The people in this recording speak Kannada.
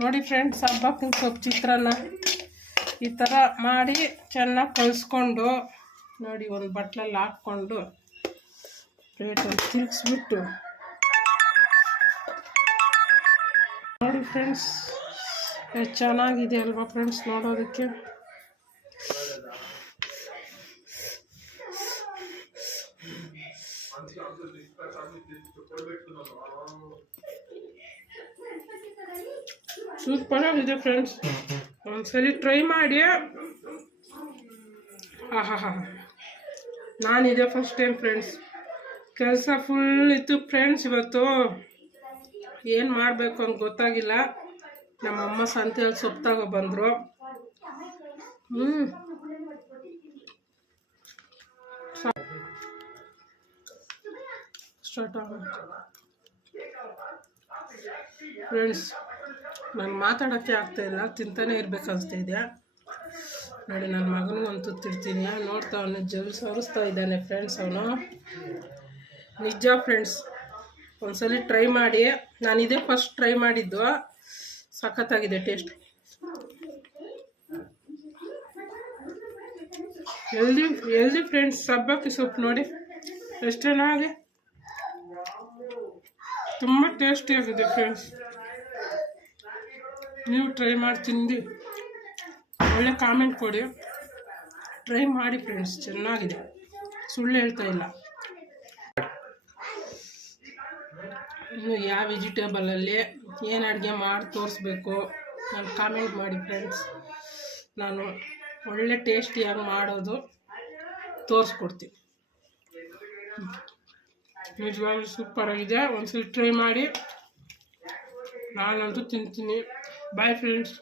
ನೋಡಿ ಫ್ರೆಂಡ್ಸ್, ಹಬ್ಬಕ್ಕೆ ಸೊಪ್ಪು ಚಿತ್ರಾನ್ನ ಈ ಥರ ಮಾಡಿ ಚೆನ್ನಾಗಿ ಕಲಿಸ್ಕೊಂಡು ನೋಡಿ ಒಂದು ಬಟ್ಲಲ್ಲಿ ಹಾಕ್ಕೊಂಡು ಪ್ಲೇಟಲ್ಲಿ ತಿರುಗಿಸ್ಬಿಟ್ಟು ನೋಡಿ ಫ್ರೆಂಡ್ಸ್, ಎಷ್ಟು ಚೆನ್ನಾಗಿದೆ ಅಲ್ವಾ ಫ್ರೆಂಡ್ಸ್ ನೋಡೋದಕ್ಕೆ. ಸೂಪರ್ ಆಗಿದೆ ಫ್ರೆಂಡ್ಸ್, ಒಂದ್ಸಲಿ ಟ್ರೈ ಮಾಡಿ. ನಾನಿದೆ ಫಸ್ಟ್ ಟೈಮ್ ಫ್ರೆಂಡ್ಸ್, ಕೆಲಸ ಫುಲ್ ಇತ್ತು ಫ್ರೆಂಡ್ಸ್. ಇವತ್ತು ಏನು ಮಾಡಬೇಕು ಅಂತ ಗೊತ್ತಾಗಿಲ್ಲ. ನಮ್ಮಮ್ಮ ಸಂತೆಯಲ್ಲಿ ಸೊಪ್ಪು ತಗೋ ಬಂದರು. ಸ್ಟಾರ್ಟ್ ಫ್ರೆಂಡ್ಸ್, ನಾನು ಮಾತಾಡೋಕ್ಕೆ ಆಗ್ತಾಯಿಲ್ಲ, ತಿಂತಾನೆ ಇರ್ಬೇಕು ಅನಿಸ್ತಾಯಿದೆ. ನೋಡಿ ನನ್ನ ಮಗನಿಗಂತೂ ತಿರ್ತೀನಿ, ನೋಡ್ತಾ ಅವನು ಜಲ್ ಸೋರಿಸ್ತಾ ಇದ್ದಾನೆ ಫ್ರೆಂಡ್ಸ್. ಅವನು ನಿಜ ಫ್ರೆಂಡ್ಸ್, ಒಂದ್ಸಲಿ ಟ್ರೈ ಮಾಡಿ. ನಾನಿದೇ ಫಸ್ಟ್ ಟ್ರೈ ಮಾಡಿದ್ದು, ಸಖತ್ತಾಗಿದೆ ಟೇಸ್ಟ್. ಎಲ್ದಿ ಫ್ರೆಂಡ್ಸ್, ಸಬ್ಬಕ್ಕಿ ಸೊಪ್ಪು ನೋಡಿ ಎಷ್ಟು ಚೆನ್ನಾಗಿ, ತುಂಬ ಟೇಸ್ಟಿಯಾಗಿದೆ ಫ್ರೆಂಡ್ಸ್. ನೀವು ಟ್ರೈ ಮಾಡಿ ತಿಂದು ಒಳ್ಳೆ ಕಾಮೆಂಟ್ ಕೊಡಿ. ಟ್ರೈ ಮಾಡಿ ಫ್ರೆಂಡ್ಸ್, ಚೆನ್ನಾಗಿದೆ, ಸುಳ್ಳು ಹೇಳ್ತಾ ಇಲ್ಲ. ಇನ್ನು ಯಾವ ವೆಜಿಟೇಬಲಲ್ಲಿ ಏನು ಅಡುಗೆ ಮಾಡಿ ತೋರಿಸ್ಬೇಕು ನಾನು ಕಾಮೆಂಟ್ ಮಾಡಿ ಫ್ರೆಂಡ್ಸ್. ನಾನು ಒಳ್ಳೆ ಟೇಸ್ಟಿಯಾಗಿ ಮಾಡೋದು ತೋರಿಸ್ಕೊಡ್ತೀನಿ. ನಿಜವಾಗ್ಲೂ ಸೂಪರಾಗಿದೆ, ಒಂದ್ಸಲ ಟ್ರೈ ಮಾಡಿ. ನಾನಂತೂ ತಿಂತೀನಿ. Bye friends.